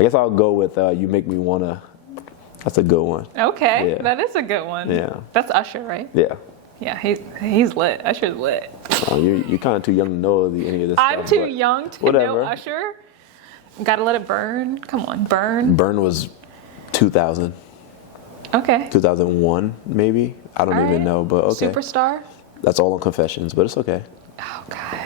I guess I'll go with You Make Me Wanna. That's a good one. Okay, Yeah. that is a good one. Yeah. That's Usher, right? Yeah. Yeah, he's lit. Usher's lit. You're kind of too young to know any of this I'm stuff. too young to whatever. know Usher. Gotta let it burn. Come on, burn. Burn was 2000. Okay. 2001, maybe? I don't even know, but okay. Superstar? That's all on Confessions, but it's okay. Oh, God.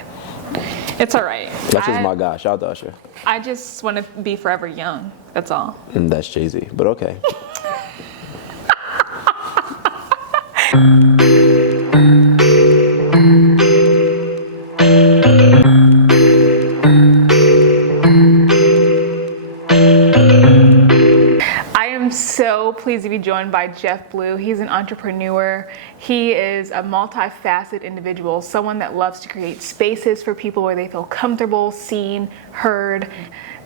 It's all right. Usher's my guy. Shout out to Usher. I just want to be forever young. That's all. And that's Jay-Z, but okay. So pleased to be joined by Jeff Blue. He's an entrepreneur. He is a multifaceted individual, someone that loves to create spaces for people where they feel comfortable, seen, heard.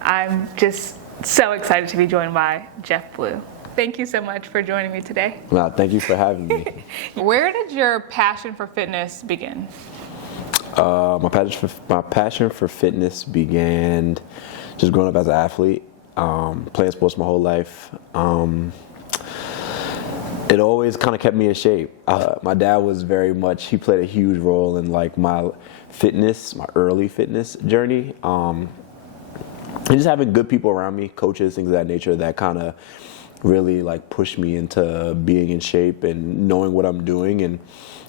I'm just so excited to be joined by Jeff Blue. Thank you so much for joining me today. Well, thank you for having me. Where did your passion for fitness begin? My passion for fitness began just growing up as an athlete. Playing sports my whole life. It always kind of kept me in shape. My dad was he played a huge role in like my early fitness journey. And just having good people around me, coaches, things of that nature, that kind of really like pushed me into being in shape and knowing what I'm doing and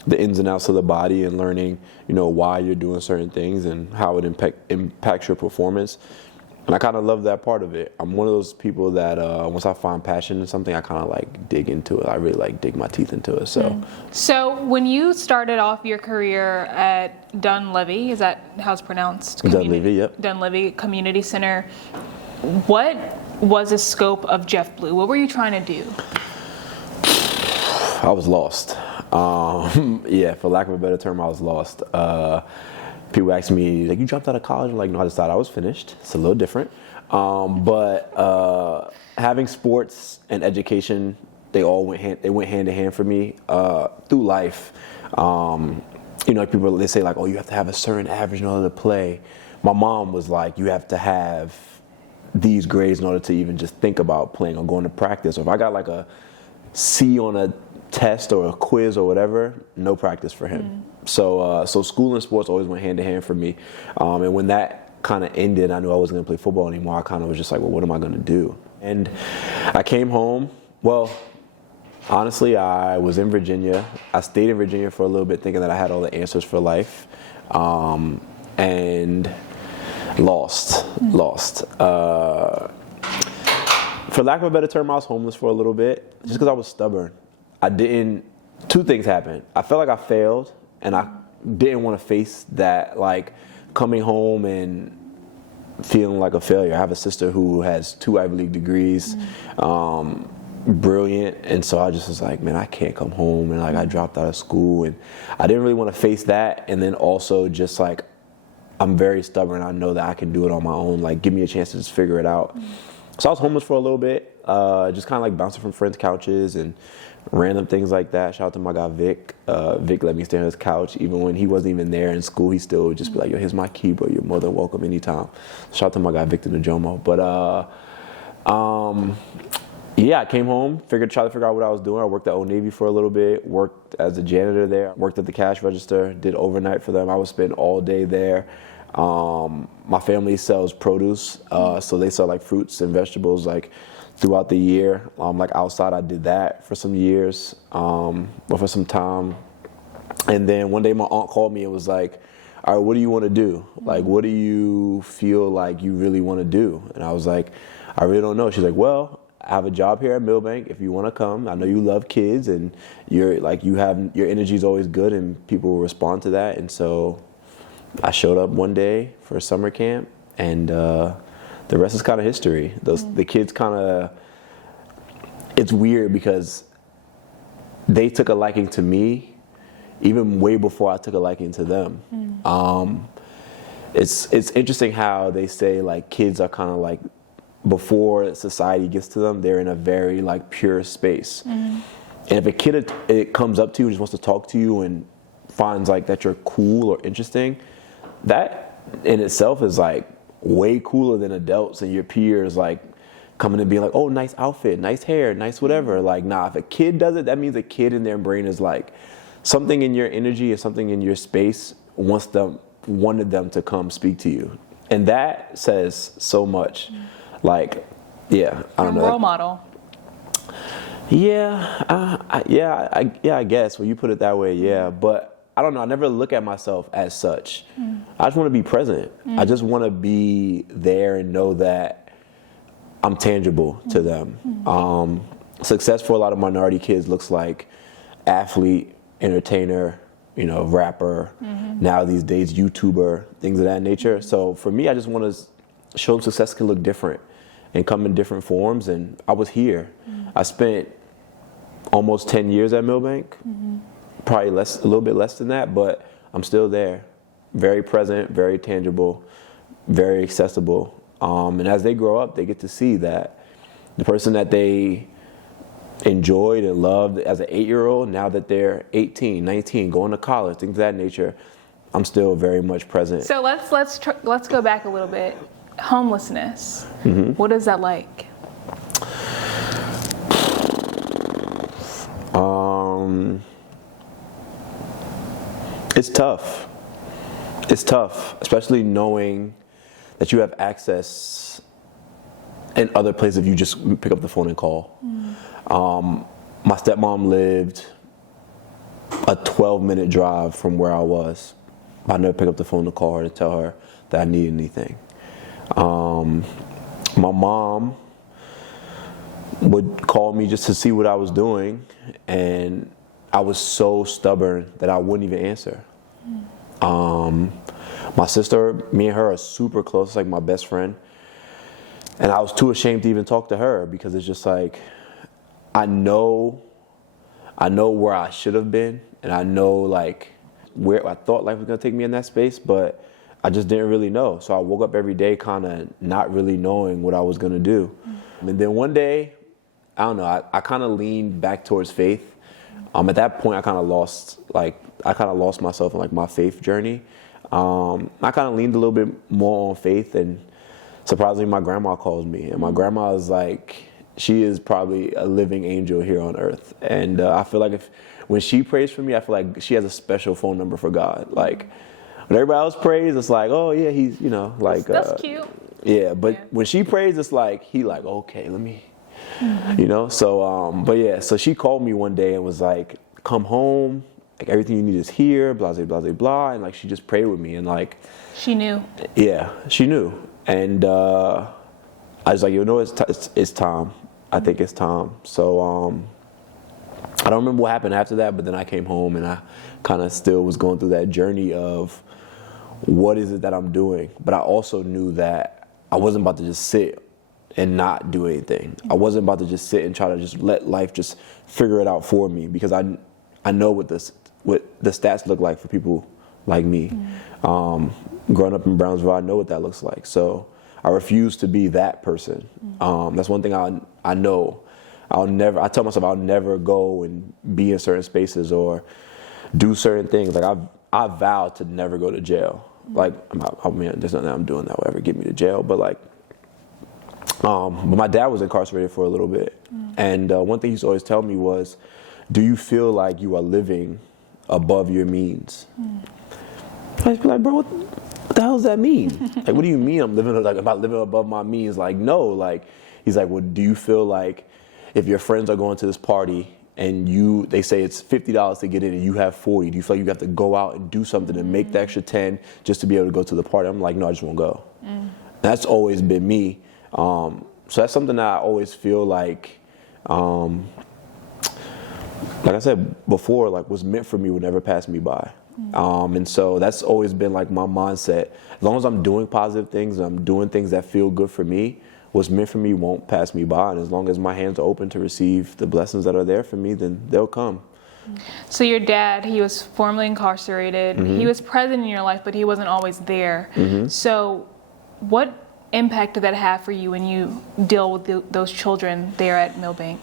the ins and outs of the body and learning, why you're doing certain things and how it impacts your performance. And I kind of love that part of it. I'm one of those people that once I find passion in something, I kind of like dig into it. I really like dig my teeth into it. So when you started off your career at Dunleavy, is that how it's pronounced? Dunleavy, yep. Dunleavy Community Center. What was the scope of Jeff Blue? What were you trying to do? I was lost. Yeah, for lack of a better term, I was lost. People ask me, like, you dropped out of college? I'm like, no, I decided I was finished. It's a little different. But having sports and education, they went hand in hand for me through life. People, they say like, oh, you have to have a certain average in order to play. My mom was like, you have to have these grades in order to even just think about playing or going to practice. Or if I got like a C on a test or a quiz or whatever, no practice for him. So school and sports always went hand in hand for me. And when that kind of ended, I knew I wasn't going to play football anymore. I kind of was just like, well, what am I going to do? And I came home. Well, honestly, I was in Virginia. I stayed in Virginia for a little bit thinking that I had all the answers for life. And lost. For lack of a better term, I was homeless for a little bit just because I was stubborn. Two things happened. I felt like I failed and I didn't want to face that, like coming home and feeling like a failure. I have a sister who has 2 Ivy League degrees, brilliant. And so I just was like, man, I can't come home. And like, I dropped out of school and I didn't really want to face that. And then also just like, I'm very stubborn. I know that I can do it on my own. Like, give me a chance to just figure it out. So I was homeless for a little bit, just kind of like bouncing from friends' couches and random things like that. Shout out to my guy Vic. Vic let me stay on his couch even when he wasn't even there in school. He still would just be like, yo, here's my keyboard. You're more than welcome anytime. Shout out to my guy Victor Najomo. But yeah, I came home, tried to figure out what I was doing. I worked at Old Navy for a little bit, worked as a janitor there, worked at the cash register, did overnight for them. I would spend all day there. My family sells produce, so they sell like fruits and vegetables like throughout the year. Like outside, I did that for some years, or for some time. And then one day my aunt called me and was like, all right, what do you want to do? Like, what do you feel like you really want to do? And I was like, I really don't know. She's like, well, I have a job here at Millbank if you want to come. I know you love kids and your energy is always good and people will respond to that. And so I showed up one day for a summer camp, and the rest is kind of history. The kids kind of, it's weird because they took a liking to me even way before I took a liking to them. It's interesting how they say like kids are kind of like, before society gets to them, they're in a very like pure space. And if a kid it comes up to you and just wants to talk to you and finds like that you're cool or interesting, that in itself is like way cooler than adults and your peers like coming and being like, oh, nice outfit, nice hair, nice whatever. Like, nah, if a kid does it, that means a kid in their brain is like, something in your energy or something in your space wanted them to come speak to you. And that says so much. Like, yeah, I don't know. Role model. Yeah, I guess when you put it that way, yeah. But I don't know. I never look at myself as such. I just want to be present. I just want to be there and know that I'm tangible to them. Success for a lot of minority kids looks like athlete, entertainer, rapper, now these days YouTuber, things of that nature. So for me, I just want to show them success can look different and come in different forms. And I was here. I spent almost 10 years at Milbank, probably a little bit less than that, but I'm still there. Very present, very tangible, very accessible. And as they grow up, they get to see that the person that they enjoyed and loved as an 8-year-old, now that they're 18, 19, going to college, things of that nature, I'm still very much present. So let's go back a little bit. Homelessness. What is that like? It's tough. It's tough, especially knowing that you have access in other places if you just pick up the phone and call. My stepmom lived a 12-minute drive from where I was. I never picked up the phone to call her to tell her that I needed anything. My mom would call me just to see what I was doing, and I was so stubborn that I wouldn't even answer. My sister, me and her are super close, like my best friend. And I was too ashamed to even talk to her because it's just like, I know where I should have been, and I know like where I thought life was gonna take me in that space, but I just didn't really know. So I woke up every day kind of not really knowing what I was gonna do. And then one day, I don't know, I kind of leaned back towards faith. At that point, I kind of lost myself in like my faith journey. I kind of leaned a little bit more on faith, and surprisingly, my grandma calls me, and my grandma is like, she is probably a living angel here on earth. And I feel like when she prays for me, I feel like she has a special phone number for God. Like when everybody else prays, it's like, oh yeah, he's, like. That's cute. Yeah, but when she prays, it's like, he like, okay, let me, so, but yeah, so she called me one day and was like, come home, like everything you need is here, blah, blah, blah, blah. And like, she just prayed with me, and like. She knew. Yeah, she knew. And I was like, it's time. I think it's time. So I don't remember what happened after that, but then I came home and I kind of still was going through that journey of what is it that I'm doing? But I also knew that I wasn't about to just sit and not do anything. I wasn't about to just sit and try to just let life just figure it out for me, because I know what the stats look like for people like me. Growing up in Brownsville, I know what that looks like. So I refuse to be that person. That's one thing I know. I tell myself I'll never go and be in certain spaces or do certain things. Like I vowed to never go to jail. Like, I mean, there's nothing I'm doing that will ever get me to jail. But like, but my dad was incarcerated for a little bit. And one thing he used to always tell me was, do you feel like you are living above your means? I was like, bro, what the hell does that mean? Like, what do you mean I'm living about living above my means? Like, no. Like, he's like, well, do you feel like if your friends are going to this party and they say it's $50 to get in and you have 40, do you feel like you have to go out and do something and make the extra 10 just to be able to go to the party? I'm like, no, I just won't go. That's always been me. So that's something that I always feel like I said before, like what's meant for me would never pass me by. And so that's always been like my mindset. As long as I'm doing positive things and I'm doing things that feel good for me, what's meant for me won't pass me by. And as long as my hands are open to receive the blessings that are there for me, then they'll come. So your dad, he was formerly incarcerated. He was present in your life, but he wasn't always there. So what impact did that have for you when you deal with those children there at Milbank?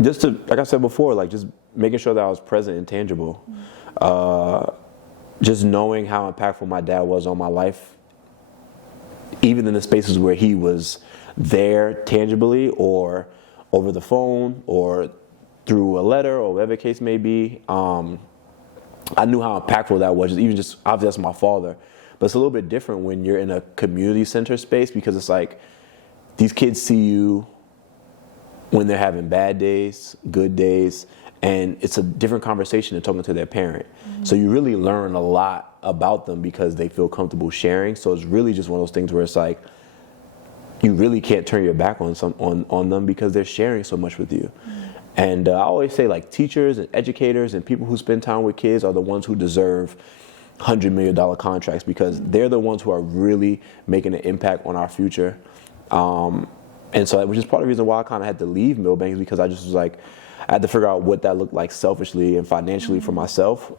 Just to, like I said before, like just making sure that I was present and tangible. Just knowing how impactful my dad was on my life even in the spaces where he was there tangibly or over the phone or through a letter or whatever the case may be, I knew how impactful that was. Just obviously that's my father, but it's a little bit different when you're in a community center space, because it's like these kids see you when they're having bad days, good days, and it's a different conversation than talking to their parent. Mm-hmm. So you really learn a lot about them because they feel comfortable sharing. So it's really just one of those things where it's like you really can't turn your back on them because they're sharing so much with you. Mm-hmm. And I always say, like, teachers and educators and people who spend time with kids are the ones who deserve $100 million contracts, because they're the ones who are really making an impact on our future. And so, which is part of the reason why I kind of had to leave Milbanks, because I just was like, I had to figure out what that looked like selfishly and financially for myself.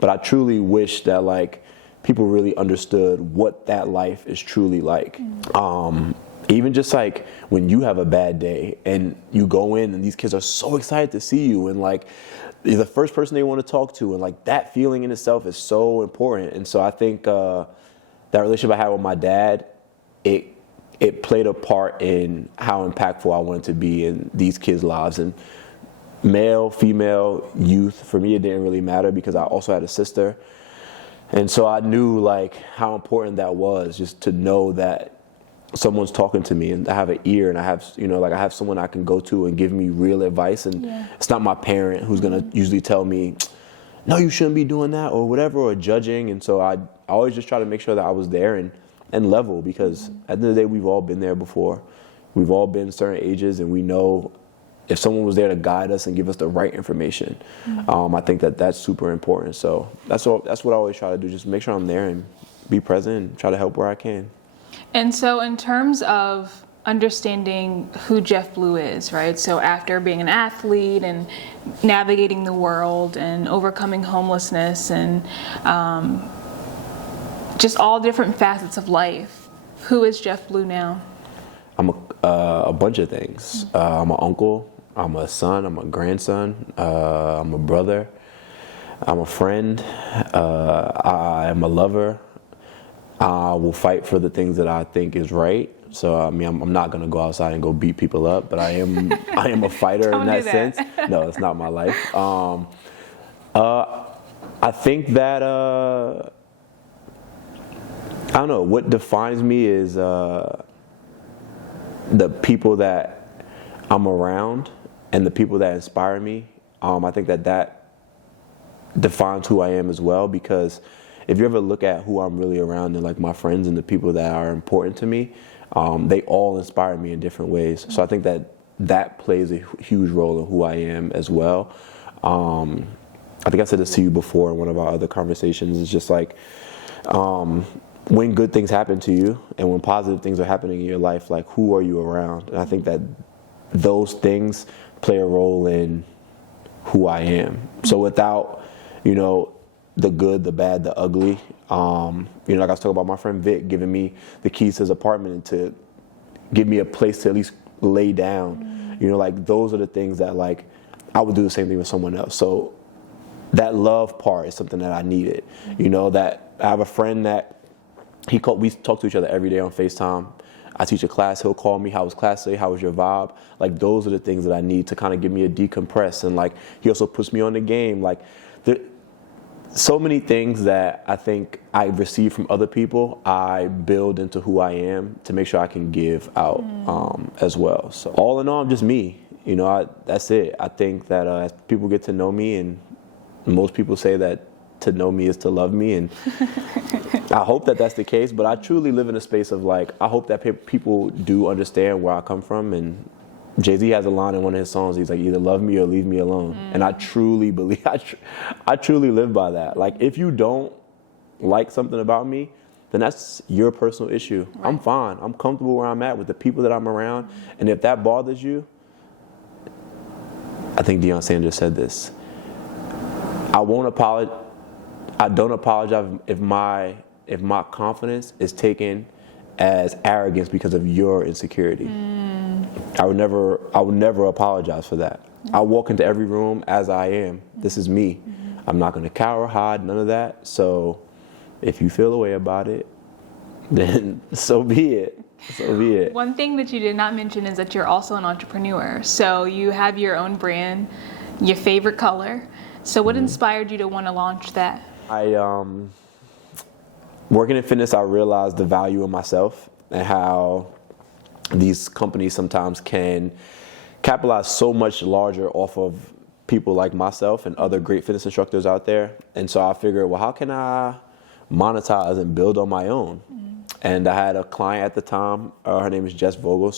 But I truly wish that, like, people really understood what that life is truly like. Even just like when you have a bad day and you go in and these kids are so excited to see you, and like you're the first person they want to talk to, and like that feeling in itself is so important. And so I think that relationship I had with my dad, it played a part in how impactful I wanted to be in these kids' lives. And male, female, youth, for me it didn't really matter because I also had a sister. And so I knew like how important that was, just to know that someone's talking to me and I have an ear, and I have, like I have someone I can go to and give me real advice. And it's not my parent who's going to usually tell me, no, you shouldn't be doing that or whatever, or judging. And so I always just try to make sure that I was there and level, because at the end of the day, we've all been there before. We've all been certain ages, and we know if someone was there to guide us and give us the right information. I think that that's super important. So that's what I always try to do, just make sure I'm there and be present and try to help where I can. And so in terms of understanding who Jeff Blue is, right? So after being an athlete and navigating the world and overcoming homelessness and just all different facets of life, who is Jeff Blue now? I'm a bunch of things. I'm an uncle, I'm a son, I'm a grandson, I'm a brother, I'm a friend, I am a lover. I will fight for the things that I think is right. So I mean, I'm not gonna go outside and go beat people up, but I am a fighter in that sense. No, it's not my life. I think that I don't know, what defines me is the people that I'm around and the people that inspire me. I think that defines who I am as well, because if you ever look at who I'm really around and like my friends and the people that are important to me, they all inspire me in different ways. So I think that plays a huge role in who I am as well. I think I said this to you before in one of our other conversations. It's just like when good things happen to you and when positive things are happening in your life, like who are you around? And I think that those things play a role in who I am. So without, the good, the bad, the ugly. Like I was talking about my friend Vic giving me the keys to his apartment and to give me a place to at least lay down. Like those are the things that like I would do the same thing with someone else. So that love part is something that I needed. That I have a friend that we talk to each other every day on FaceTime. I teach a class, he'll call me, how was class today, how was your vibe? Like those are the things that I need to kind of give me a decompress. And like he also puts me on the game. Like so many things that I think I receive from other people, I build into who I am to make sure I can give out as well. So all in all, I'm just me. That's it. I think that as people get to know me, and most people say that to know me is to love me, and I hope that that's the case. But I truly live in a space of like, I hope that people do understand where I come from. And Jay-Z has a line in one of his songs. He's like, either love me or leave me alone. And I truly believe, I truly live by that. Like, if you don't like something about me, then that's your personal issue. Right. I'm fine. I'm comfortable where I'm at with the people that I'm around. And if that bothers you, I think Deion Sanders said this. I don't apologize if my confidence is taken as arrogance because of your insecurity. I would never apologize for that. I walk into every room as I am. This is me. I'm not going to cower, hide, none of that. So if you feel a way about it, then so be it. So be it. One thing that you did not mention is that you're also an entrepreneur. So you have your own brand, YaFavoriteColor. So what inspired you to want to launch that? Working in fitness, I realized the value in myself and how these companies sometimes can capitalize so much larger off of people like myself and other great fitness instructors out there. And so I figured, well, how can I monetize and build on my own? And I had a client at the time, her name is Jess Vogel,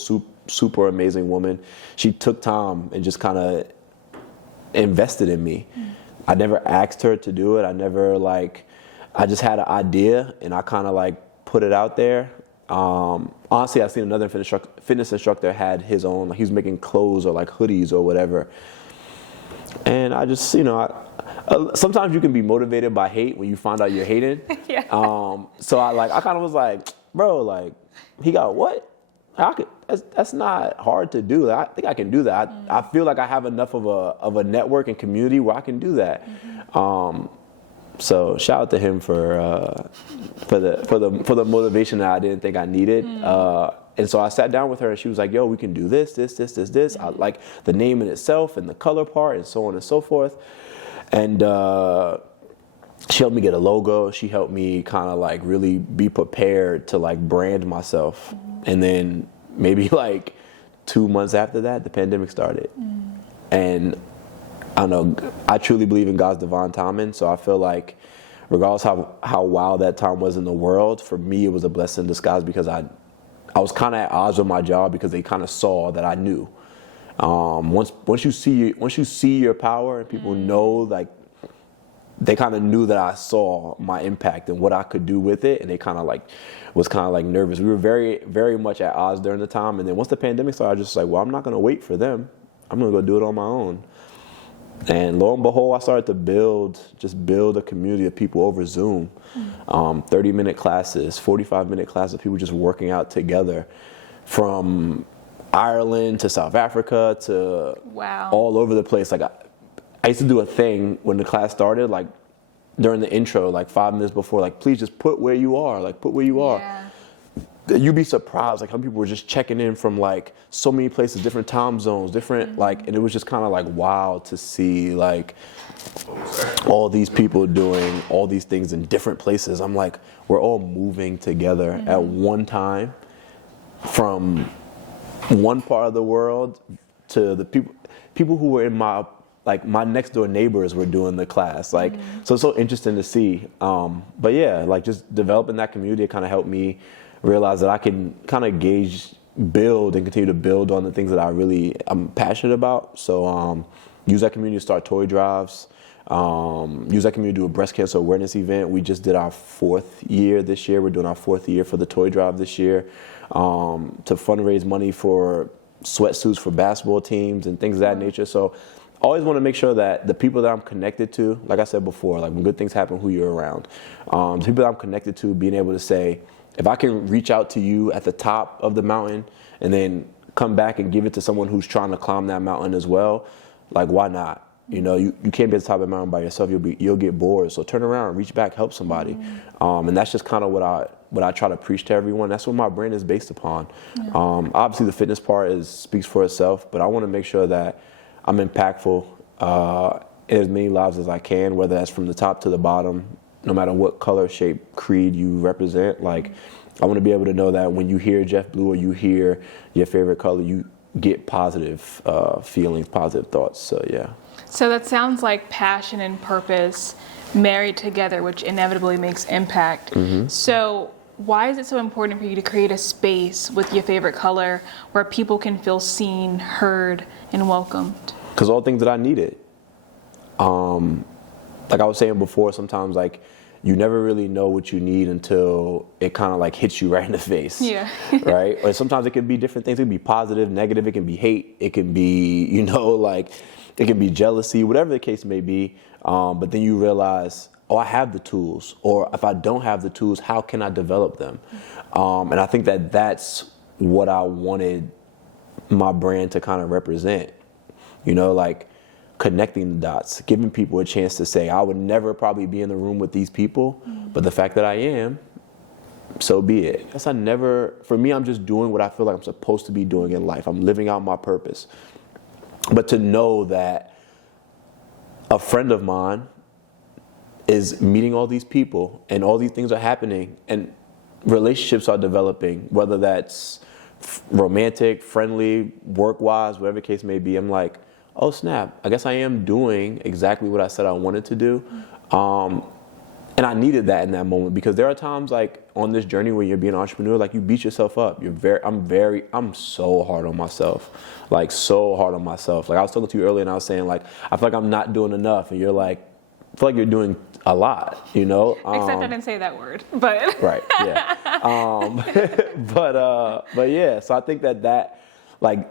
super amazing woman. She took time and just kind of invested in me. I never asked her to do it. I just had an idea and I kind of put it out there. Honestly, I seen another fitness instructor had his own, he was making clothes or hoodies or whatever. And I just, sometimes you can be motivated by hate when you find out you're hating. Yeah. So I kind of was like, bro, he got what? That's not hard to do. I think I can do that. I feel like I have enough of a network and community where I can do that. So shout out to him for the motivation that I didn't think I needed. And so I sat down with her and she was like, yo, we can do this. I like the name in itself and the color part and so on and so forth. And she helped me get a logo. She helped me kind of really be prepared to brand myself. And then maybe 2 months after that, the pandemic started. And I don't know, I truly believe in God's divine timing. So I feel like regardless how wild that time was in the world, for me, it was a blessing in disguise because I was kind of at odds with my job because they kind of saw that I knew. Once you see your power and people know, they kind of knew that I saw my impact and what I could do with it, and they kind of was nervous. We were very, very much at odds during the time, and then once the pandemic started, I was just well, I'm not going to wait for them. I'm going to go do it on my own. And lo and behold, I started to build a community of people over Zoom. 30-minute classes, 45-minute classes, people just working out together from Ireland to South Africa to all over the place. I used to do a thing when the class started, during the intro, 5 minutes before, please just put where you are, put where you are. Yeah. You'd be surprised, how people were just checking in from so many places, different time zones, different and it was just kind of wow to see all these people doing all these things in different places. I'm we're all moving together at one time from one part of the world to the people who were in my next door neighbors were doing the class. So it's so interesting to see. But yeah, just developing that community kind of helped me realize that I can kind of build and continue to build on the things that I'm passionate about. So use that community to start toy drives. Use that community to do a breast cancer awareness event. We just did our 4th year this year. We're doing our 4th year for the toy drive this year to fundraise money for sweatsuits for basketball teams and things of that nature. So I always want to make sure that the people that I'm connected to, like I said before, when good things happen, who you're around. The people that I'm connected to, being able to say, if I can reach out to you at the top of the mountain and then come back and give it to someone who's trying to climb that mountain as well, why not? You can't be at the top of the mountain by yourself. You'll get bored. So turn around, reach back, help somebody. And that's just kind of what I try to preach to everyone. That's what my brand is based upon. Obviously, the fitness part speaks for itself, but I want to make sure that I'm impactful in as many lives as I can, whether that's from the top to the bottom, no matter what color, shape, creed you represent. I want to be able to know that when you hear Jeff Blue or you hear YaFavoriteColor, you get positive feelings, positive thoughts. So yeah. So that sounds like passion and purpose married together, which inevitably makes impact. So why is it so important for you to create a space with YaFavoriteColor where people can feel seen, heard, and welcomed? Because all things that I needed. Like I was saying before, sometimes you never really know what you need until it kind of hits you right in the face. Yeah. Right? Or sometimes it can be different things. It can be positive, negative. It can be hate. It can be, it can be jealousy, whatever the case may be. But then you realize, oh, I have the tools. Or if I don't have the tools, how can I develop them? And I think that that's what I wanted my brand to kind of represent. Connecting the dots, giving people a chance to say, I would never probably be in the room with these people, but the fact that I am so be it. For me, I'm just doing what I feel like I'm supposed to be doing in life. I'm living out my purpose. But to know that a friend of mine is meeting all these people and all these things are happening and relationships are developing, whether that's romantic, friendly, work-wise, whatever the case may be, I'm like, oh snap, I guess I am doing exactly what I said I wanted to do. And I needed that in that moment, because there are times like on this journey when you're being an entrepreneur, like you beat yourself up. I'm so hard on myself, like so hard on myself. Like I was talking to you earlier and I was saying like, I feel like I'm not doing enough. And you're like, I feel like you're doing a lot, you know? Except I didn't say that word, but. Right, yeah. But yeah, so I think that like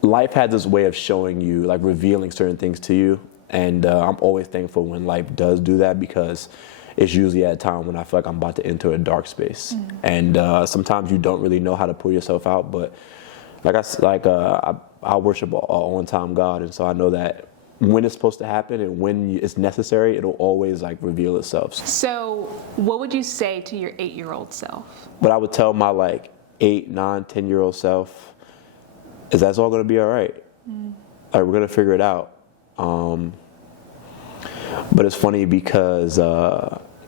life has this way of showing you, like revealing certain things to you. And I'm always thankful when life does do that, because it's usually at a time when I feel like I'm about to enter a dark space. And sometimes you don't really know how to pull yourself out. But I worship an on-time God. And so I know that when it's supposed to happen and when it's necessary, it'll always like reveal itself. So what would you say to your 8-year-old self? What I would tell my like 8, 9, 10-year-old self is that's all going to be all right. Like we're going to figure it out. But it's funny because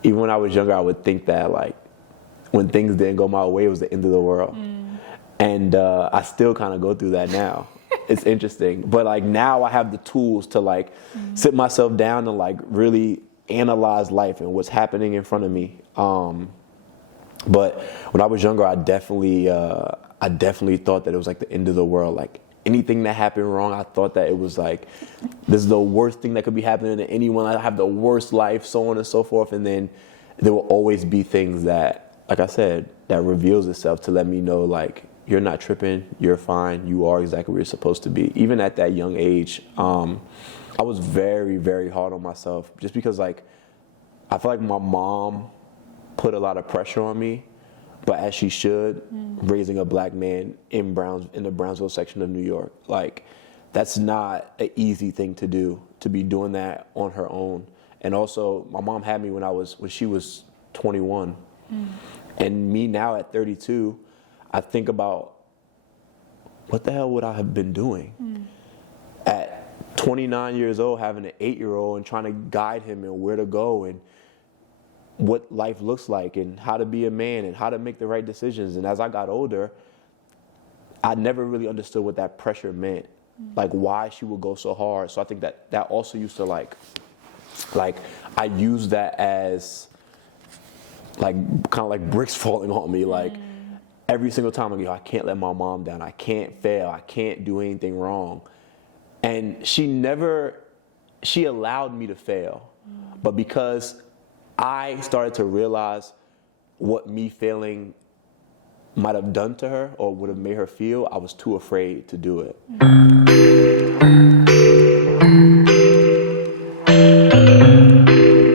even when I was younger, I would think that like when things didn't go my way, it was the end of the world. And I still kind of go through that now. It's interesting. But like now I have the tools to like sit myself down and like really analyze life and what's happening in front of me. But when I was younger, I definitely thought that it was like the end of the world. Like anything that happened wrong, I thought that it was like, this is the worst thing that could be happening to anyone. I have the worst life, so on and so forth. And then there will always be things that, like I said, that reveals itself to let me know, like, you're not tripping, you're fine, you are exactly where you're supposed to be. Even at that young age, I was very, very hard on myself, just because, like, I feel like my mom put a lot of pressure on me, but as she should, raising a black man in the Brownsville section of New York. Like, that's not an easy thing to do, to be doing that on her own. And also, my mom had me when she was 21. And me now at 32, I think about, what the hell would I have been doing? At 29 years old, having an 8-year-old and trying to guide him and where to go and what life looks like and how to be a man and how to make the right decisions. And as I got older, I never really understood what that pressure meant, like why she would go so hard. So I think that also used to like I used that as like kind of like bricks falling on me. Like every single time I go, I can't let my mom down. I can't fail. I can't do anything wrong. And she allowed me to fail. But because I started to realize what me failing might have done to her or would have made her feel, I was too afraid to do it.